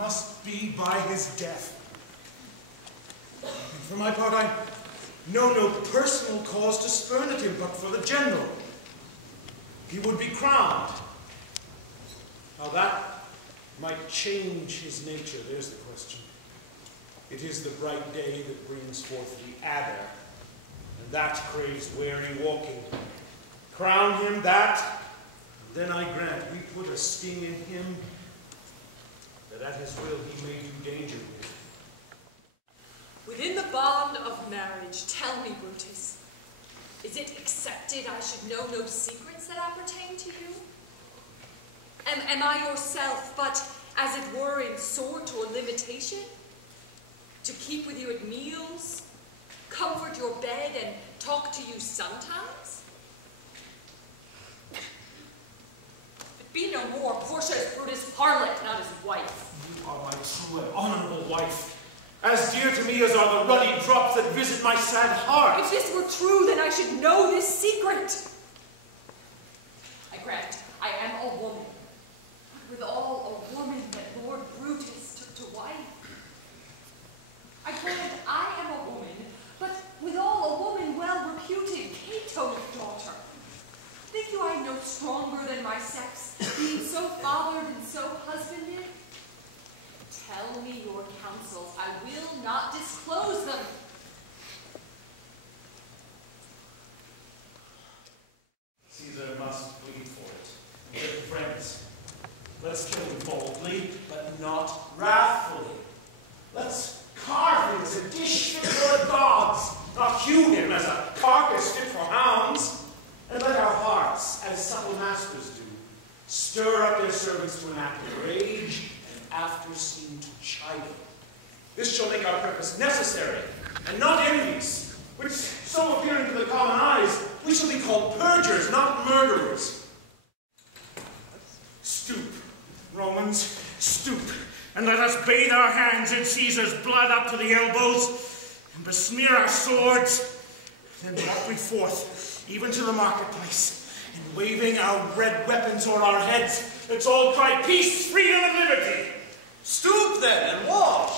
must be by his death. And for my part, I know no personal cause to spurn at him, but for the general. He would be crowned. How that might change his nature, there's the question. It is the bright day that brings forth the adder, and that craves wary walking. Crown him that, then I grant we put a sting in him, that at his will he may do danger with. Within the bond of marriage, tell me, Brutus, is it accepted I should know no secrets that appertain to you? Am I yourself, but as it were in sort or limitation? To keep with you at meals, comfort your bed, and talk to you sometimes? But be no more, Portia is Brutus' harlot, not his wife. You are my true and honorable wife, as dear to me as are the ruddy drops that visit my sad heart. If this were true, then I should know this secret. I grant, I am a woman, but withal a woman that Lord Brutus took to wife. I grant I am a woman, but withal a woman well reputed, Cato's daughter. Think you I am no stronger than my sex, being so fathered and so husbanded? Tell me your counsels, I will not disclose them. Caesar must plead for it. Good friends, let's kill him boldly, but not wrathfully. Let's carve him as a dish fit for the gods, not hew him as a carcass fit for hounds. And let our hearts, as subtle masters do, stir up their servants to an act of rage, and after seem to chide them. This shall make our purpose necessary, and not enemies, which, so appearing to the common eyes, we shall be called purgers, not murderers. Stoop, Romans, stoop, and let us bathe our hands in Caesar's blood up to the elbows, and besmear our swords. Then walk we forth, even to the marketplace, and waving our red weapons o'er our heads, let's all cry peace, freedom, and liberty. Stoop then, and watch.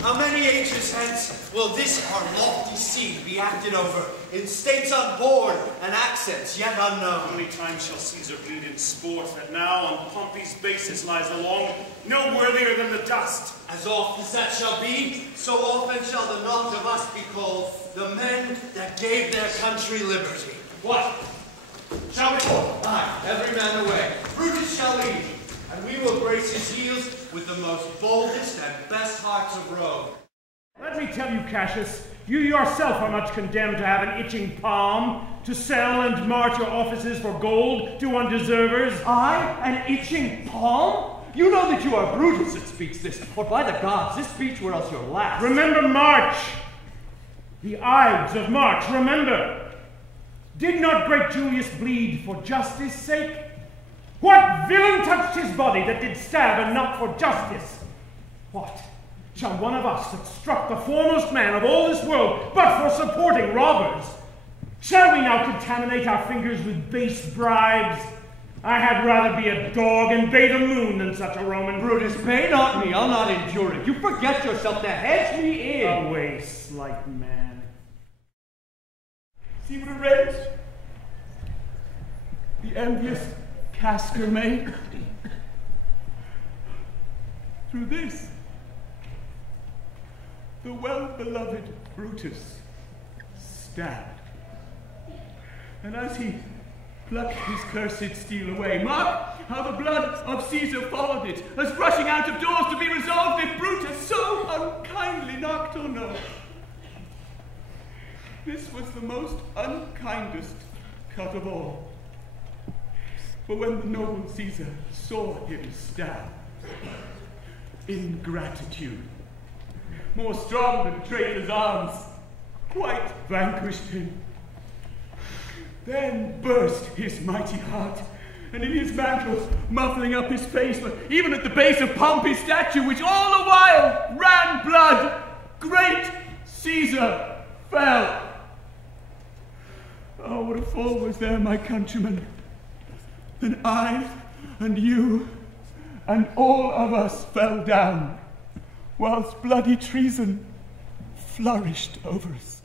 How many ages hence will this our lofty scene be acted over in states unborn and accents yet unknown? How many times shall Caesar bleed in sport that now on Pompey's basis lies along, no worthier than the dust? As oft as that shall be, so often shall the not of us be called the men that gave their country liberty. What? Shall we go? Aye, every man away. Brutus shall lead, and we will grace his heels with the most boldest and best hearts of Rome. Let me tell you, Cassius, you yourself are much condemned to have an itching palm, to sell and mart your offices for gold to undeservers. I, an itching palm? You know that you are Brutus that speaks this, or by the gods, this speech were else your last. Remember March, the Ides of March, remember. Did not great Julius bleed for justice' sake? What villain touched his body that did stab and not for justice? What? Shall one of us that struck the foremost man of all this world, but for supporting robbers, shall we now contaminate our fingers with base bribes? I had rather be a dog and bay the moon than such a Roman. Brutus, bay not me, I'll not endure it. You forget yourself to hedge me in. Away, slight man. See what it reads? The envious Castor made. Through this, the well-beloved Brutus stabbed. And as he plucked his cursed steel away, mark how the blood of Caesar followed it, as rushing out of doors to be resolved if Brutus so unkindly knocked or no. This was the most unkindest cut of all. For when the noble Caesar saw him stabbed, ingratitude, more strong than traitor's arms, quite vanquished him. Then burst his mighty heart, and in his mantles, muffling up his face, but even at the base of Pompey's statue, which all the while ran blood, great Caesar fell. Oh, what a fall was there, my countrymen! Then I and you and all of us fell down, whilst bloody treason flourished over us.